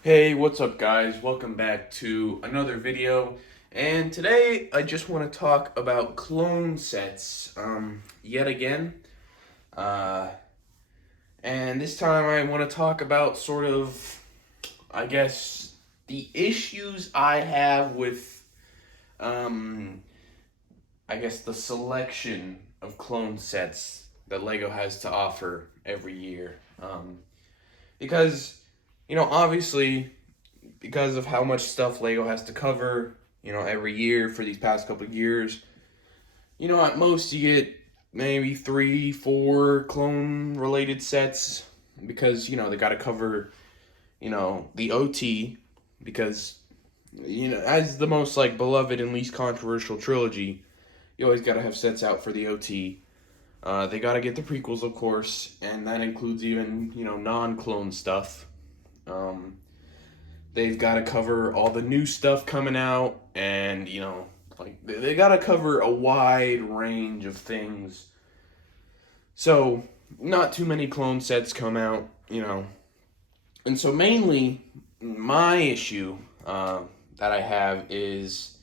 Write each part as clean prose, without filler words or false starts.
Hey, what's up guys? Welcome back to another video. And today I just want to talk about clone sets yet again. Uh and this time I want to talk about sort of, I guess, the issues I have with um I guess the selection of clone sets that Lego has to offer every year. Because obviously, because of how much stuff Lego has to cover, every year for these past couple of years, at most you get maybe three, four clone related sets because, they got to cover, the OT because, as the most like beloved and least controversial trilogy, you always got to have sets out for the OT. They got to get the prequels, of course, and that includes even, non-clone stuff. Um, they've got to cover all the new stuff coming out, and like they got to cover a wide range of things. So not too many clone sets come out, and so mainly my issue that I have is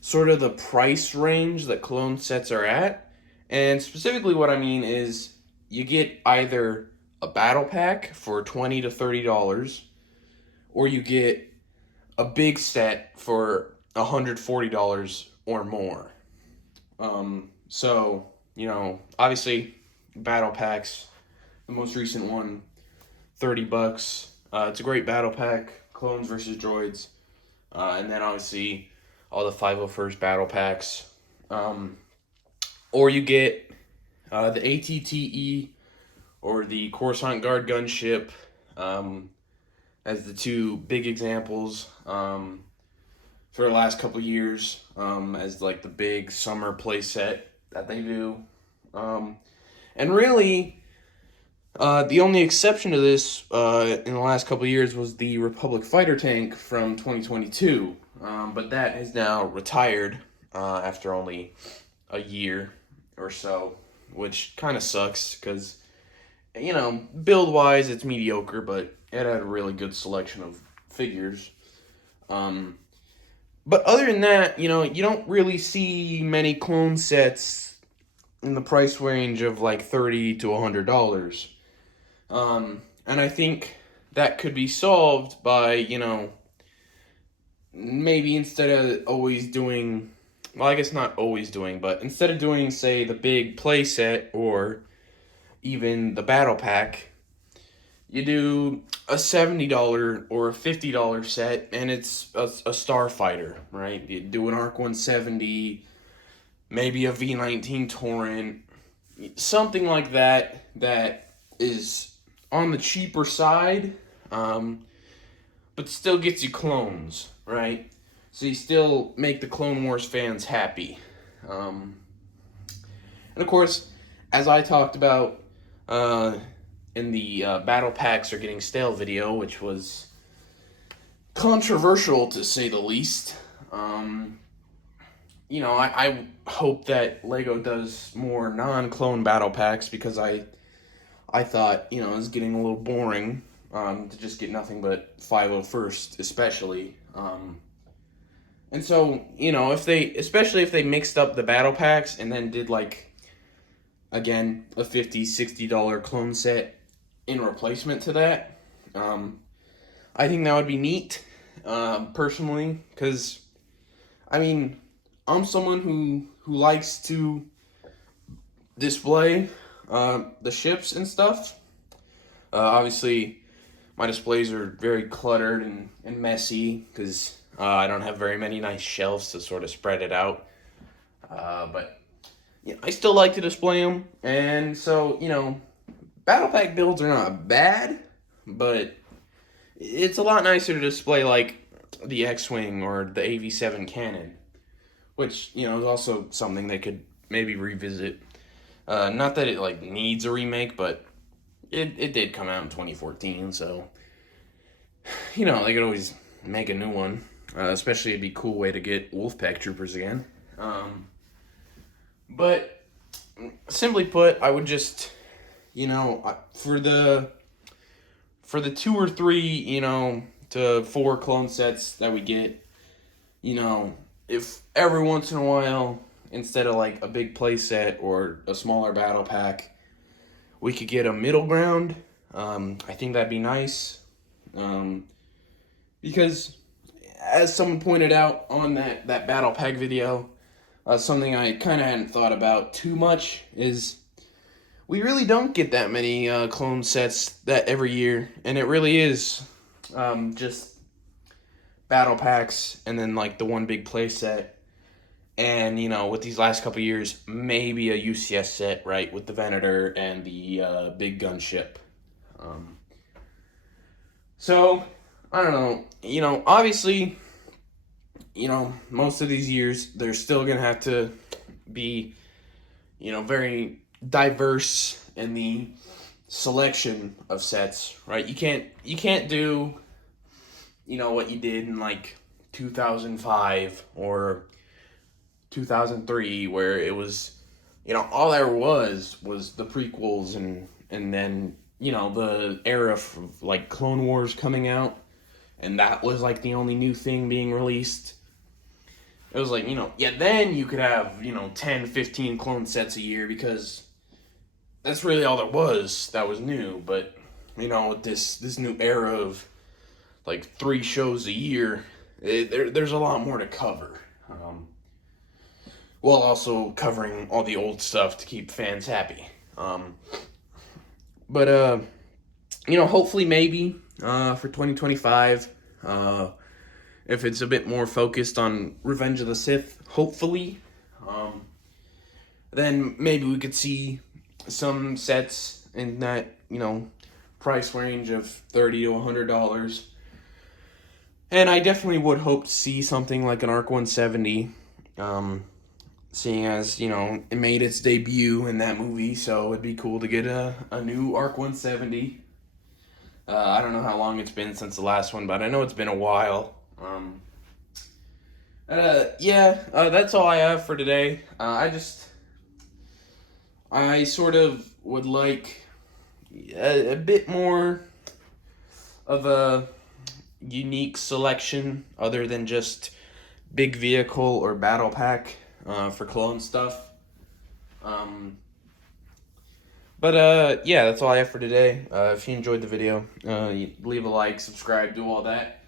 sort of the price range that clone sets are at, and specifically what I mean is you get either a battle pack for $20 to $30, or you get a big set for $140 or more. So, obviously, battle packs, the most recent one, $30. It's a great battle pack, clones versus droids. And then obviously all the 501st battle packs. Or you get the ATTE or the Coruscant Guard gunship as the two big examples for the last couple years as like the big summer play set that they do. And really, the only exception to this in the last couple years was the Republic fighter tank from 2022, but that has now retired after only a year or so, which kind of sucks because, build wise it's mediocre, but it had a really good selection of figures. But other than that, you don't really see many clone sets in the price range of like $30 to $100. And I think that could be solved by, maybe instead of always doing, well, I guess not always doing, but instead of doing, say, the big play set or even the battle pack, you do a $70 or a $50 set, and it's a starfighter, right? You do an Arc 170, maybe a V19 Torrent, something like that that is on the cheaper side, but still gets you clones, right? So you still make the Clone Wars fans happy. And of course, as I talked about in the Battle Packs Are Getting Stale video, which was controversial to say the least, I hope that Lego does more non-clone battle packs because I thought, it was getting a little boring to just get nothing but 501st, especially. And so, especially if they mixed up the battle packs and then did like, again, a $50-$60 clone set in replacement to that, I think that would be neat, personally, because, I'm someone who likes to display the ships and stuff. Obviously, my displays are very cluttered and messy because I don't have very many nice shelves to sort of spread it out. But I still like to display them, and so battle pack builds are not bad, but it's a lot nicer to display like the X-wing or the AV7 cannon, which is also something they could maybe revisit. Not that it like needs a remake, but it did come out in 2014, so they could always make a new one. Especially it'd be a cool way to get Wolfpack troopers again. But simply put, I would just for the two or three to 4 clone sets that we get. You know, if every once in a while, instead of like a big play set or a smaller battle pack, we could get a middle ground, I think that'd be nice. Because as someone pointed out on that battle pack video, something I kind of hadn't thought about too much is we really don't get that many clone sets that every year, and it really is just battle packs and then like the one big play set. And you know, with these last couple years, maybe a UCS set, right, with the Venator and the big gunship. So I don't know. You know, obviously, you know, most of these years they're still gonna have to be, you know, very diverse in the selection of sets, right? You can't do, you know, what you did in like 2005 or 2003, where it was, you know, all there was the prequels and then, you know, the era of like Clone Wars coming out, and that was like the only new thing being released. It was like, you know, yeah, then you could have, you know, 10, 15 clone sets a year, because that's really all there was that was new. But, you know, with this new era of like 3 shows a year, there's a lot more to cover. While also covering all the old stuff to keep fans happy. But you know, hopefully maybe for 2025, if it's a bit more focused on Revenge of the Sith, hopefully, then maybe we could see some sets in that, you know, price range of $30 to $100. And I definitely would hope to see something like an ARC 170, seeing as, you know, it made its debut in that movie, so it'd be cool to get a new ARC 170. I don't know how long it's been since the last one, but I know it's been a while. That's all I have for today. I sort of would like a bit more of a unique selection other than just big vehicle or battle pack for clone stuff. Yeah, that's all I have for today. If you enjoyed the video, leave a like, subscribe, do all that,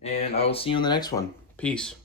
and I will see you on the next one. Peace.